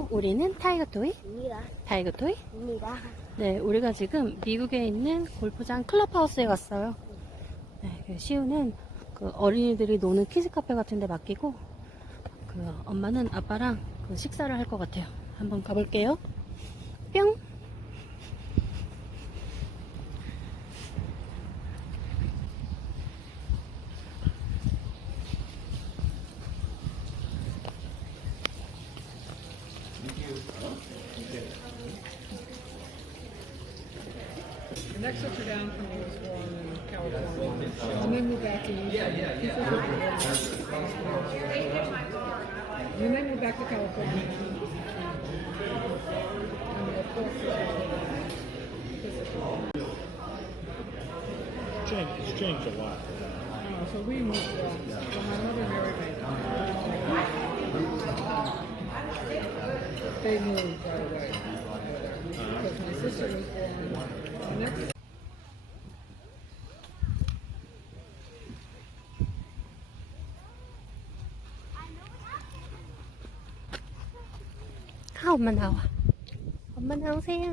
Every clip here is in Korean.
우리는 타이거 토이, 입니다. 타이거 토이. 입니다. 네, 우리가 지금 미국에 있는 골프장 클럽하우스에 갔어요. 네, 그 시우는 그 어린이들이 노는 키즈 카페 같은 데 맡기고 그 엄마는 아빠랑 그 식사를 할 것 같아요. 한번 가볼게요. 뿅! The next up or down from you was born in California. And then we moved back to Utah. And then we moved back to California. And of course, Changed, it's changed a lot. uh, so we moved, uh, so my mother married me. They moved right away. Because my sister was born the next 아, 엄마 나와. 엄마 나오세요.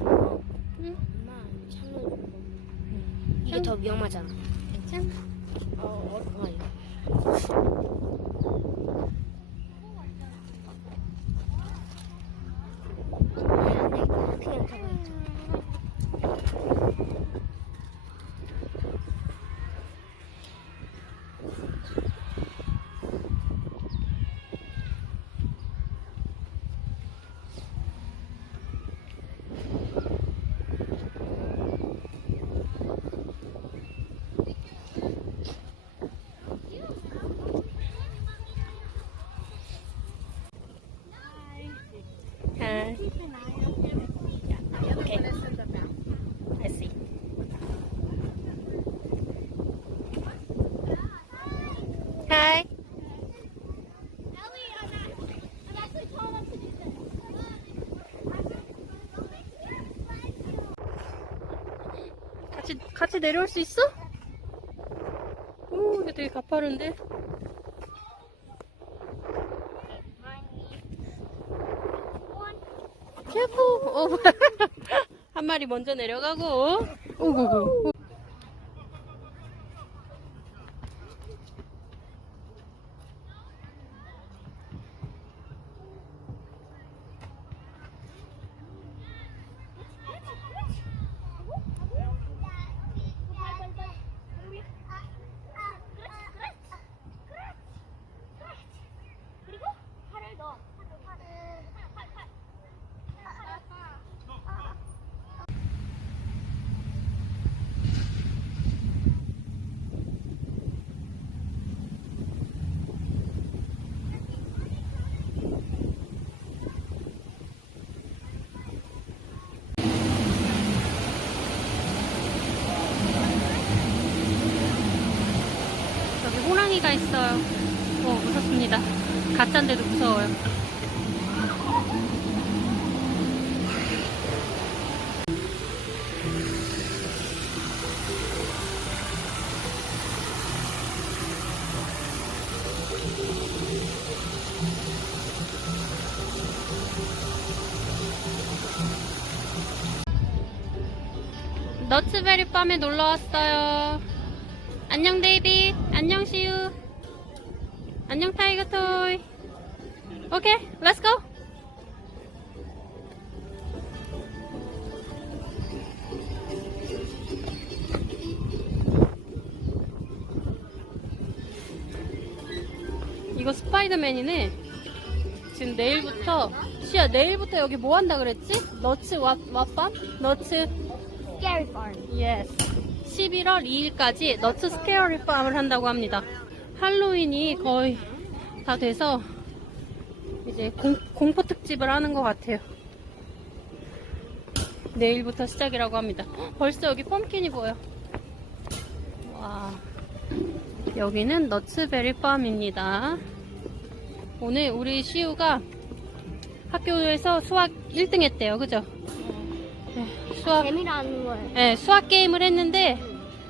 엄마, 창문 좀 봐. 이게 더 위험하잖아. 괜찮아. 어, 어. 그냥 그냥 타고 있죠. 같이 같이 내려올 수 있어? 오, 이게 되게 가파른데. 캐프. 어, 한 마리 먼저 내려가고. 오구구. 호랑이가 있어요. 어, 무섭습니다. 가짜인데도 무서워요. 너츠베리 팜에 놀러 왔어요. 안녕 데이비. 안녕 시우. 안녕 타이거 토이. 오케이, 렛츠 고. 이거 스파이더맨이네. 지금 내일부터 시야 내일부터 여기 뭐 한다 그랬지? 너츠 왓 왓밤? 너츠 Scary farm. 예스. 11월 2일까지 너츠 스케어리 팜을 한다고 합니다. 할로윈이 거의 다 돼서 이제 공, 공포 특집을 하는 것 같아요. 내일부터 시작이라고 합니다. 헉, 벌써 여기 펌킨이 보여. 와. 여기는 너츠베리 팜입니다. 오늘 우리 시우가 학교에서 수학 1등 했대요. 그죠? 네, 수학, 재미라는 걸. 네, 수학 게임을 했는데,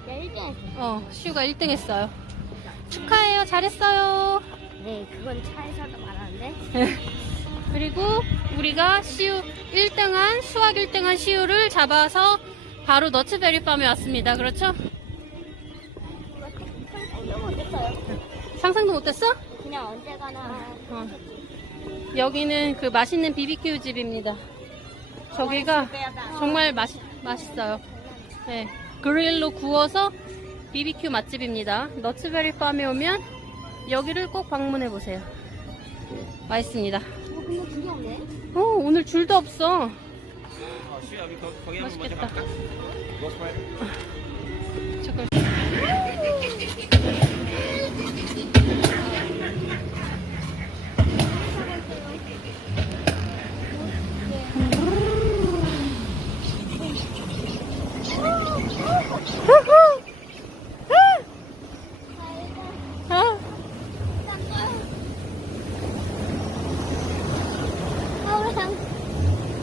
내 1등 했어. 어, 시우가 1등 했어요. 축하해요. 잘했어요. 네, 그건 차에서도 말하는데. 그리고 우리가 시우 1등한, 수학 1등한 시우를 잡아서 바로 너츠베리 팜에 왔습니다. 그렇죠? 상상도 못했어요. 상상도 못했어? 그냥 언제 가나. 어. 여기는 그 맛있는 BBQ 집입니다. 저기가 정말 맛있, 맛있어요. 네. 그릴로 구워서 BBQ 맛집입니다. 너츠베리 팜에 오면 여기를 꼭 방문해 보세요. 맛있습니다. 어, 근데 그게 없네. 어, 오늘 줄도 없어. 어, 수야 여기 거, 거기 한번 먼저 맛있겠다. 갈까? Go for it. 잠깐.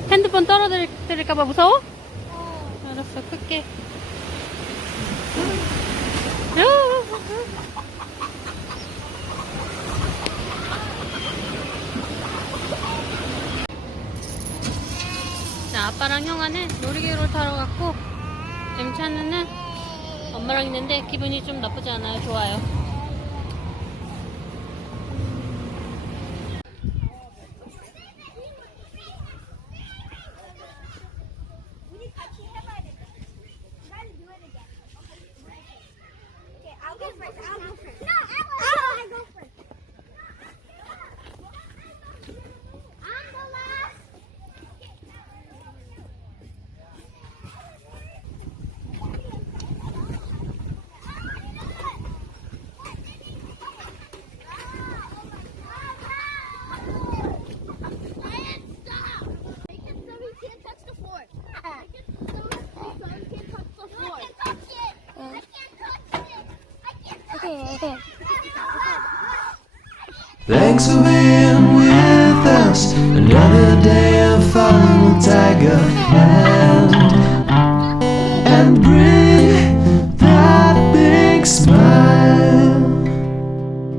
핸드폰 떨어뜨릴까봐 무서워? 알았어, 끌게. 자, 아빠랑 형아는 놀이기구를 타러 갔고, 엠차는 엄마랑 있는데 기분이 좀 나쁘지 않아요. 좋아요. Thanks for being with us. Another day of following the tiger hand and bring.